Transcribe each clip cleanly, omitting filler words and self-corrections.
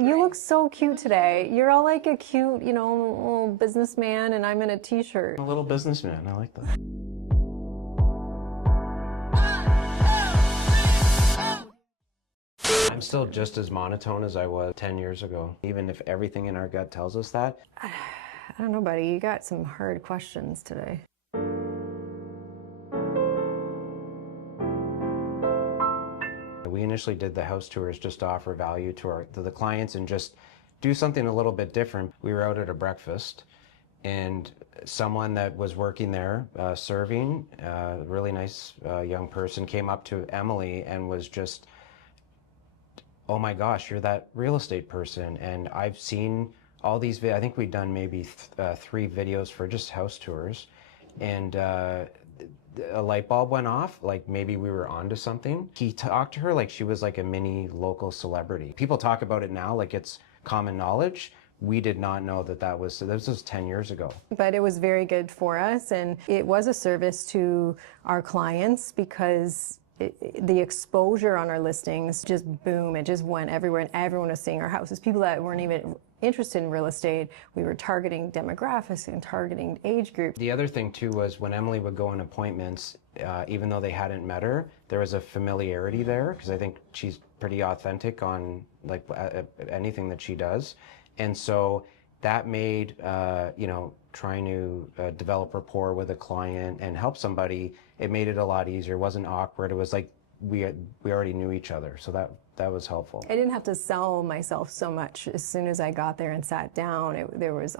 look so cute today. You're all like a cute, you know, little businessman, and I'm in a t-shirt. I'm a little businessman. I like that. I'm still just as monotone as I was 10 years ago, even if everything in our gut tells us that. I don't know, buddy. You got some hard questions today. We initially did the house tours just to offer value to the clients and just do something a little bit different. We were out at a breakfast, and someone that was working there, serving, a really nice young person, came up to Emily and was just, "Oh my gosh, you're that real estate person." And I've seen all these I think we'd done maybe 3 videos for just house tours, and a light bulb went off, like maybe we were onto something. He talked to her like she was like a mini local celebrity. People talk about it now like it's common knowledge. We did not know that was 10 years ago. But it was very good for us, and it was a service to our clients because the exposure on our listings just boom, it just went everywhere, and everyone was seeing our houses. People that weren't even interested in real estate, we were targeting demographics and targeting age groups. The other thing too was when Emily would go on appointments, even though they hadn't met her, there was a familiarity there, because I think she's pretty authentic on like anything that she does. And so that made, you know, trying to develop rapport with a client and help somebody, it made it a lot easier. It wasn't awkward. It was like we already knew each other. So that was helpful. I didn't have to sell myself so much. As soon as I got there and sat down, there was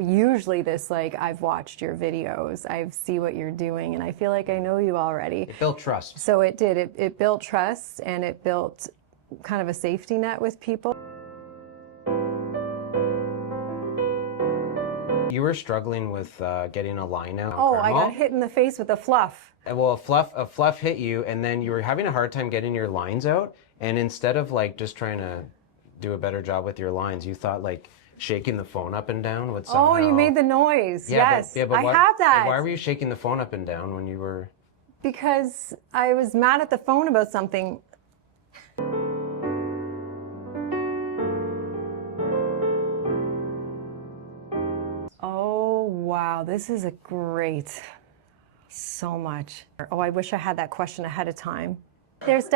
usually this like, I've watched your videos, I see what you're doing, and I feel like I know you already. It built trust. So it did. It built trust, and it built kind of a safety net with people. You were struggling with getting a line out. Oh, I got hit in the face with a fluff. Well, a fluff hit you, and then you were having a hard time getting your lines out. And instead of like just trying to do a better job with your lines, you thought like shaking the phone up and down would somehow... Oh, you made the noise. Yes, I have that. Why were you shaking the phone up and down when you were... Because I was mad at the phone about something. Oh, wow, this is a great, so much. Oh, I wish I had that question ahead of time. There's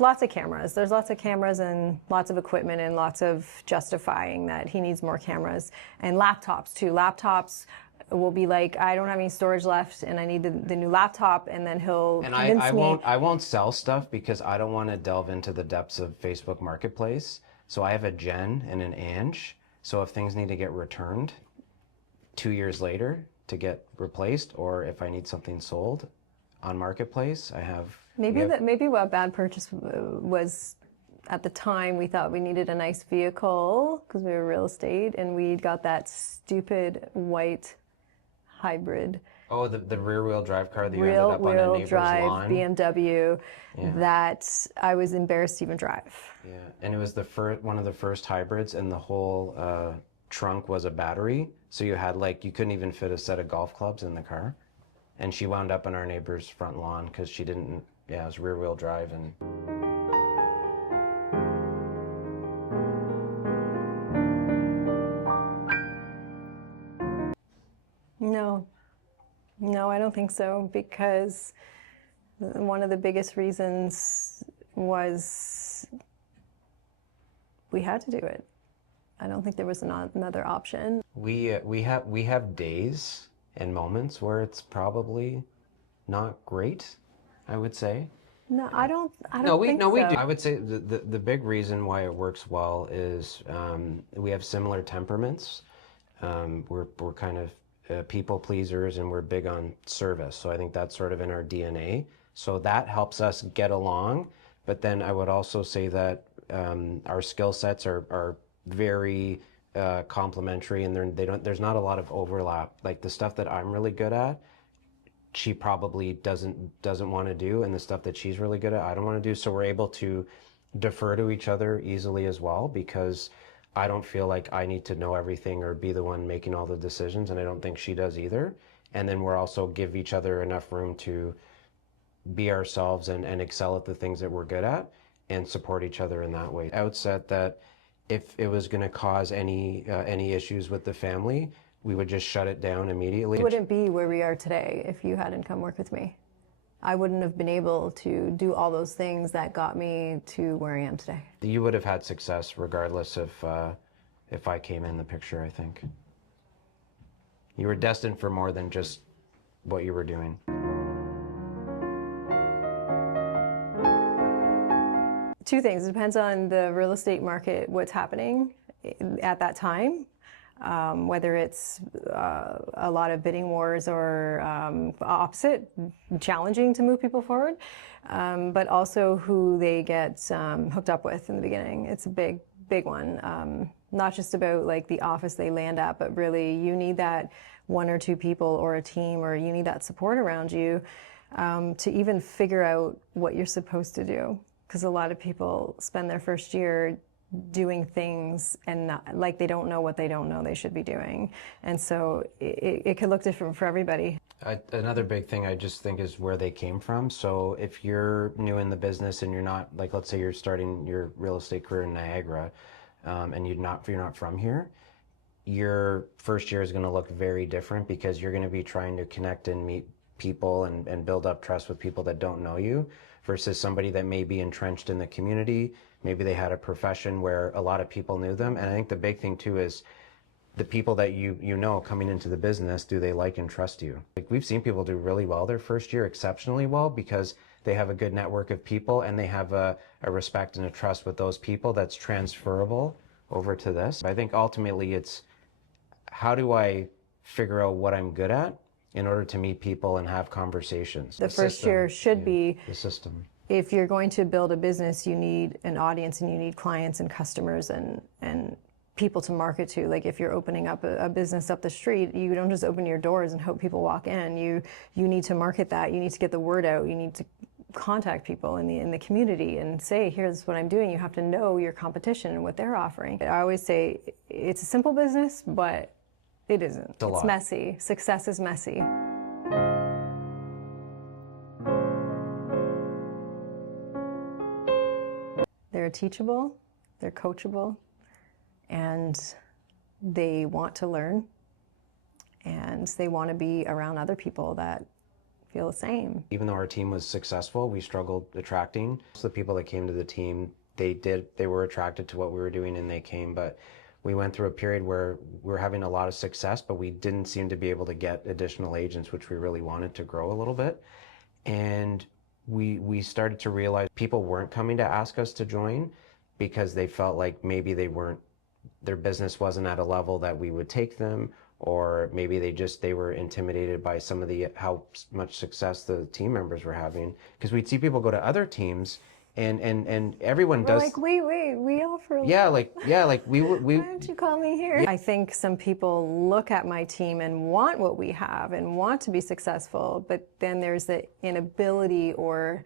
lots of cameras. There's lots of cameras and lots of equipment and lots of justifying that he needs more cameras. And laptops too. Laptops will be like, I don't have any storage left and I need the new laptop, and then he'll convince me. I won't sell stuff because I don't want to delve into the depths of Facebook Marketplace. So I have a Jen and an Ange. So if things need to get returned 2 years later to get replaced, or if I need something sold on Marketplace, I have... Maybe what bad purchase was at the time, we thought we needed a nice vehicle because we were real estate, and we got that stupid white hybrid. Oh, the rear-wheel drive car that you ended up on a neighbor's lawn? BMW that I was embarrassed to even drive. Yeah, and it was one of the first hybrids, and the whole trunk was a battery, so you couldn't even fit a set of golf clubs in the car. And she wound up on our neighbor's front lawn because she didn't, it was rear-wheel drive. And No, I don't think so, because one of the biggest reasons was we had to do it. I don't think there was another option. We have days and moments where it's probably not great, I would say. No, I don't think so. We do. I would say the big reason why it works well is we have similar temperaments. We're kind of people pleasers, and we're big on service. So I think that's sort of in our DNA. So that helps us get along. But then I would also say that our skill sets are very complementary, and there's not a lot of overlap. Like the stuff that I'm really good at, she probably doesn't want to do, and the stuff that she's really good at, I don't want to do. So we're able to defer to each other easily as well, because I don't feel like I need to know everything or be the one making all the decisions, and I don't think she does either. And then we're also give each other enough room to be ourselves and excel at the things that we're good at, and support each other in that way. Outset that if it was going to cause any issues with the family, we would just shut it down immediately. We wouldn't be where we are today if you hadn't come work with me. I wouldn't have been able to do all those things that got me to where I am today. You would have had success regardless of if I came in the picture, I think. You were destined for more than just what you were doing. Two things. It depends on the real estate market, what's happening at that time. Whether it's a lot of bidding wars or opposite, challenging to move people forward, but also who they get hooked up with in the beginning. It's a big one. Not just about like the office they land at, but really you need that one or two people or a team, or you need that support around you to even figure out what you're supposed to do. Because a lot of people spend their first year doing things and not, like they don't know what they don't know they should be doing. And so it could look different for everybody. Another big thing I just think is where they came from. So if you're new in the business and you're not, like, let's say you're starting your real estate career in Niagara, and you're not from here, your first year is going to look very different because you're going to be trying to connect and meet people and build up trust with people that don't know you, versus somebody that may be entrenched in the community. Maybe they had a profession where a lot of people knew them. And I think the big thing too is the people that you know coming into the business, do they like and trust you? Like, we've seen people do really well their first year, exceptionally well, because they have a good network of people and they have a respect and a trust with those people that's transferable over to this. I think ultimately it's, how do I figure out what I'm good at in order to meet people and have conversations? The first year should be the system. If you're going to build a business, you need an audience and you need clients and customers and people to market to. Like if you're opening up a business up the street, you don't just open your doors and hope people walk in. You need to market that. You need to get the word out. You need to contact people in the community and say, here's what I'm doing. You have to know your competition and what they're offering. I always say it's a simple business, but it isn't. It's messy. Success is messy. They're teachable, they're coachable, and they want to learn, and they want to be around other people that feel the same. Even though our team was successful, we struggled attracting. So the people that came to the team, they were attracted to what we were doing and they came, but we went through a period where we were having a lot of success, but we didn't seem to be able to get additional agents, which we really wanted to grow a little bit. And we started to realize people weren't coming to ask us to join because they felt like maybe their business wasn't at a level that we would take them, or maybe they were intimidated by some of how much success the team members were having. Because we'd see people go to other teams and everyone does. Like, wait, we offer. Yeah, like we. Why don't you call me here? I think some people look at my team and want what we have and want to be successful, but then there's the inability or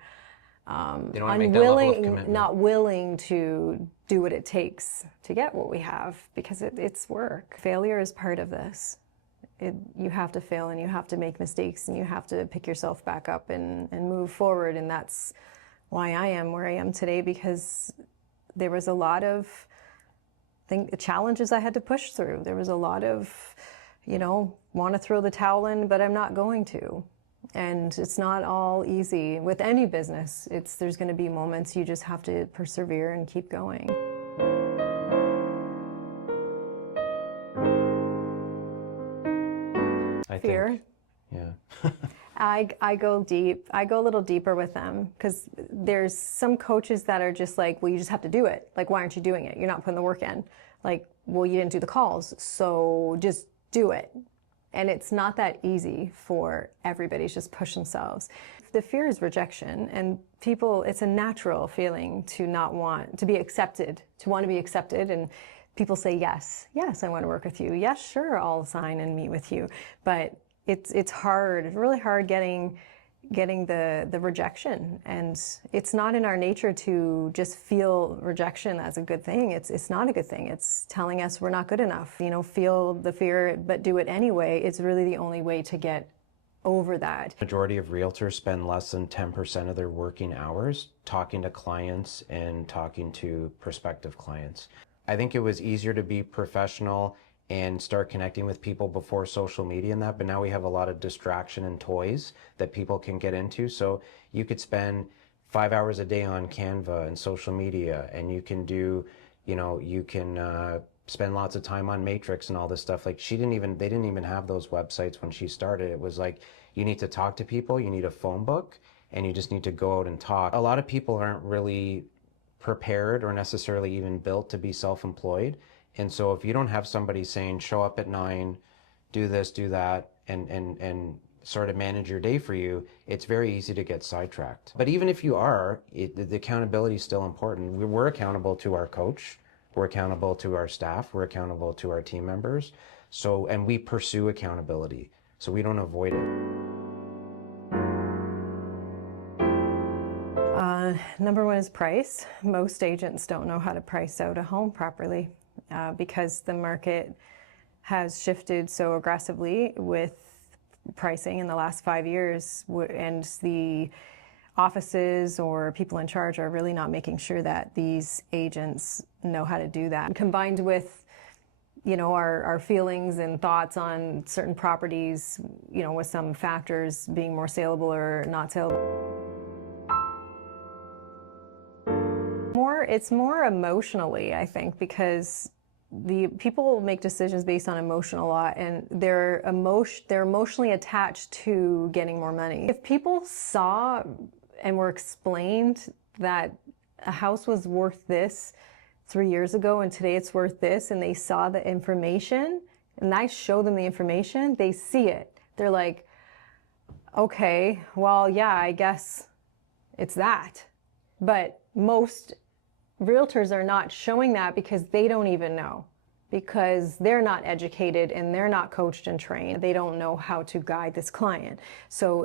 unwilling, not willing to do what it takes to get what we have, because it's work. Failure is part of this. You have to fail and you have to make mistakes and you have to pick yourself back up and move forward, and that's why I am where I am today, because there was a lot of challenges I had to push through. There was a lot of, want to throw the towel in, but I'm not going to. And it's not all easy. With any business, there's going to be moments you just have to persevere and keep going. Fear. Yeah. I go deep. I go a little deeper with them, because there's some coaches that are just like, well, you just have to do it. Like, why aren't you doing it? You're not putting the work in. Like, well, you didn't do the calls, so just do it. And it's not that easy for everybody to just push themselves. The fear is rejection, and it's a natural feeling to not want to be accepted, to want to be accepted. And people say, yes, I want to work with you. Yes, sure, I'll sign and meet with you. But it's hard. It's really hard getting the rejection, and it's not in our nature to just feel rejection as a good thing. It's not a good thing. It's telling us we're not good enough. Feel the fear but do it anyway. It's really the only way to get over that. Majority of realtors spend less than 10% of their working hours talking to clients and talking to prospective clients. I think it was easier to be professional and start connecting with people before social media and that, but now we have a lot of distraction and toys that people can get into. So you could spend 5 hours a day on Canva and social media, and you can do, you can spend lots of time on Matrix and all this stuff. Like they didn't even have those websites when she started. It was like, you need to talk to people, you need a phone book, and you just need to go out and talk. A lot of people aren't really prepared or necessarily even built to be self-employed. And so if you don't have somebody saying, show up at 9, do this, do that, and sort of manage your day for you, it's very easy to get sidetracked. But even if you are, the accountability is still important. We're accountable to our coach, we're accountable to our staff, we're accountable to our team members. So, and we pursue accountability, so we don't avoid it. Number one is price. Most agents don't know how to price out a home properly because the market has shifted so aggressively with pricing in the last 5 years, and the offices or people in charge are really not making sure that these agents know how to do that. Combined with our feelings and thoughts on certain properties, with some factors being more saleable or not saleable. It's more emotionally, I think, because the people make decisions based on emotion a lot, and they're emotionally attached to getting more money. If people saw and were explained that a house was worth this 3 years ago and today it's worth this, and they saw the information and I show them the information, they see it. They're like, okay, well, yeah, I guess it's that. But most realtors are not showing that because they don't even know, because they're not educated and they're not coached and trained. They don't know how to guide this client. So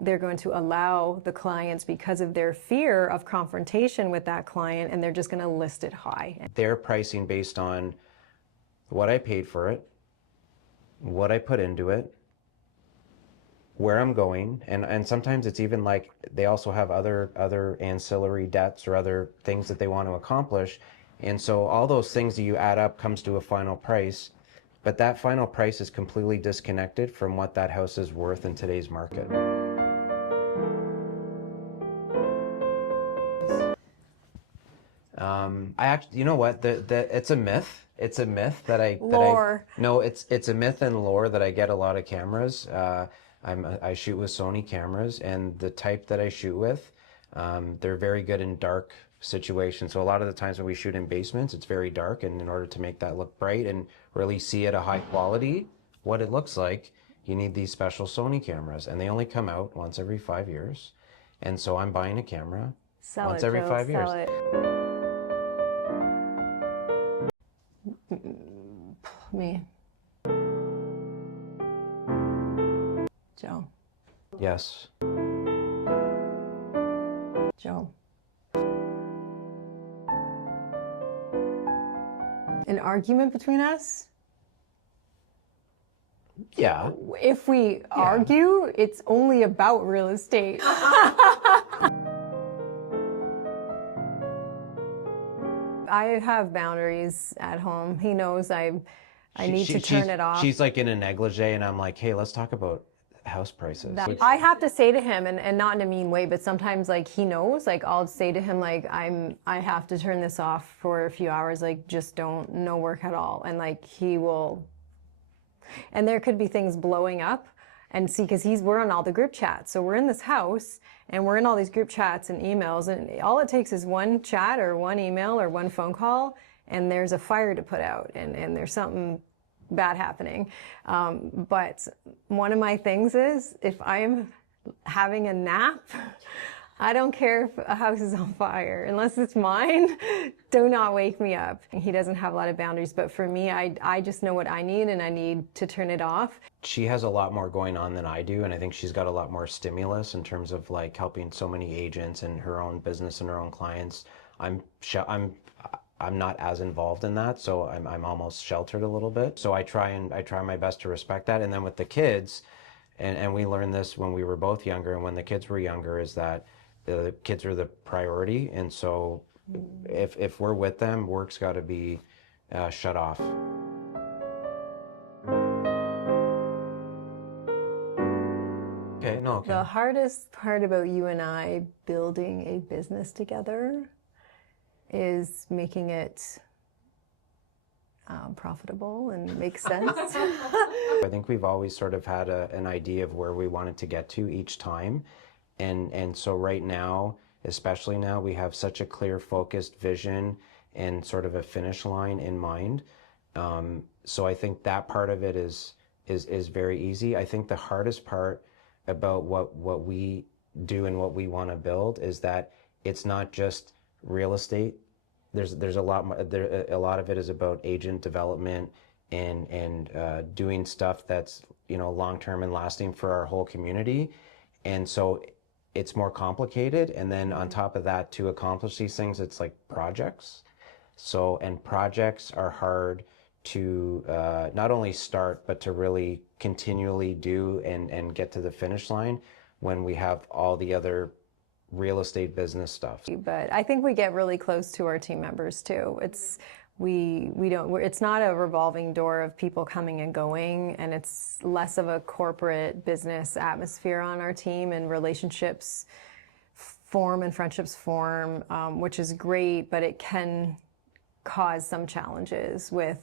they're going to allow the clients, because of their fear of confrontation with that client, and they're just going to list it high. They're pricing based on what I paid for it, what I put into it, where I'm going, and sometimes it's even like they also have other ancillary debts or other things that they want to accomplish, and so all those things that you add up comes to a final price, but that final price is completely disconnected from what that house is worth in today's market. I actually, you know what? It's a myth. It's a myth that no, it's a myth and lore that I get a lot of cameras. I shoot with Sony cameras, and the type that I shoot with, they're very good in dark situations. So a lot of the times when we shoot in basements, it's very dark, and in order to make that look bright and really see at a high quality what it looks like, you need these special Sony cameras, and they only come out once every 5 years. And so I'm buying a camera once every 5 years. Sell it. Me. Joe. Yes. Joe. An argument between us? Yeah. If we argue, it's only about real estate. I have boundaries at home. He knows I need to turn it off. She's like in a negligee, and I'm like, hey, let's talk about house prices. I have to say to him, and not in a mean way, but sometimes like he knows, like I'll say to him, like I have to turn this off for a few hours, like just no work at all. And like he will, and there could be things blowing up, and see, because we're on all the group chats. So we're in this house and we're in all these group chats and emails, and all it takes is one chat or one email or one phone call, and there's a fire to put out, and there's something bad happening. But one of my things is, if I'm having a nap, I don't care if a house is on fire, unless it's mine, do not wake me up. He doesn't have a lot of boundaries, but for me, I just know what I need, and I need to turn it off. She has a lot more going on than I do, and I think she's got a lot more stimulus in terms of like helping so many agents and her own business and her own clients. I'm not as involved in that, so I'm almost sheltered a little bit. So I try my best to respect that. And then with the kids, and we learned this when we were both younger, and when the kids were younger, is that the kids are the priority. And so if we're with them, work's got to be shut off. Okay, no, okay. The hardest part about you and I building a business together is making it profitable and make sense. I think we've always sort of had an idea of where we wanted to get to each time. And so right now, especially now, we have such a clear, focused vision and sort of a finish line in mind. So I think that part of it is very easy. I think the hardest part about what we do and what we want to build is that it's not just real estate. There's a lot more, a lot of it is about agent development and doing stuff that's, you know, long term and lasting for our whole community. And so it's more complicated. And then on top of that, to accomplish these things, it's like projects. So, and projects are hard to not only start, but to really continually do and get to the finish line when we have all the other real estate business stuff. But I think we get really close to our team members too. It's it's not a revolving door of people coming and going, and it's less of a corporate business atmosphere on our team, and relationships form and friendships form, which is great, but it can cause some challenges with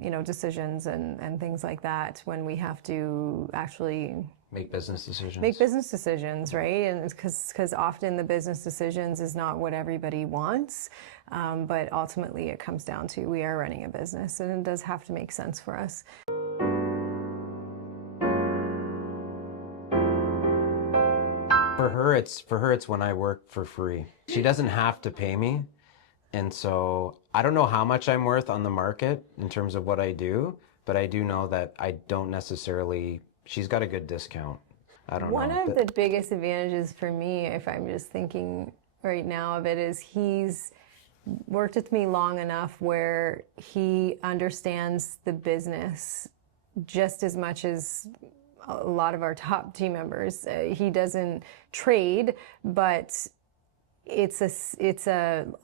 you know, decisions and things like that when we have to actually Make business decisions. make business decisions, right? And because often the business decisions is not what everybody wants, but ultimately it comes down to we are running a business, and it does have to make sense for us. For her, it's when I work for free. She doesn't have to pay me. And so I don't know how much I'm worth on the market in terms of what I do, but I do know that I don't necessarily, she's got a good discount. I don't know. One of the biggest advantages for me, if I'm just thinking right now of it, is he's worked with me long enough where he understands the business just as much as a lot of our top team members. He doesn't trade, but it's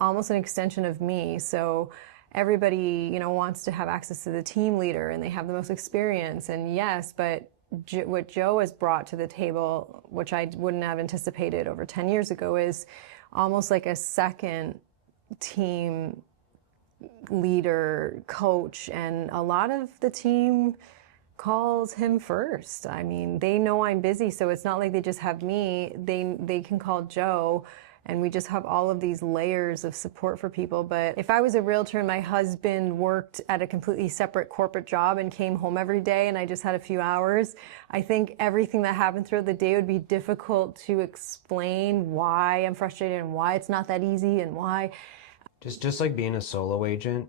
almost an extension of me. So everybody, you know, wants to have access to the team leader, and they have the most experience. And yes, but what Joe has brought to the table, which I wouldn't have anticipated over 10 years ago, is almost like a second team leader, coach, and a lot of the team calls him first. I mean, they know I'm busy, so it's not like they just have me. They can call Joe, and we just have all of these layers of support for people. But if I was a realtor and my husband worked at a completely separate corporate job and came home every day and I just had a few hours, I think everything that happened throughout the day would be difficult to explain why I'm frustrated and why it's not that easy and why. Just like being a solo agent,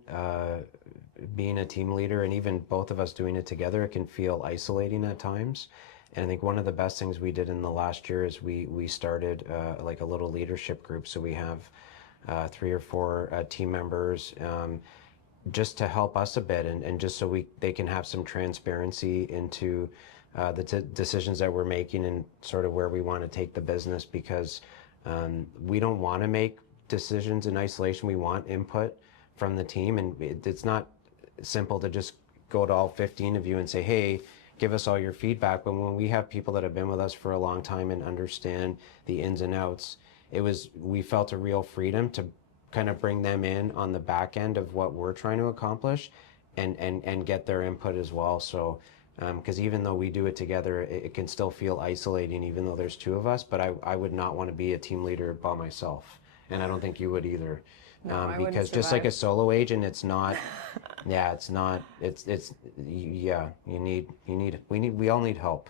being a team leader, and even both of us doing it together, it can feel isolating at times. And I think one of the best things we did in the last year is we started like a little leadership group. So we have 3 or 4 team members just to help us a bit, and just so they can have some transparency into the decisions that we're making and sort of where we want to take the business, because we don't want to make decisions in isolation. We want input from the team, and it's not simple to just go to all 15 of you and say, hey, give us all your feedback. But when we have people that have been with us for a long time and understand the ins and outs, we felt a real freedom to kind of bring them in on the back end of what we're trying to accomplish, and get their input as well. So because even though we do it together, it can still feel isolating, even though there's 2 of us. But I would not want to be a team leader by myself, and I don't think you would either. No, because just like a solo agent, it's not, yeah, it's not, we all need help.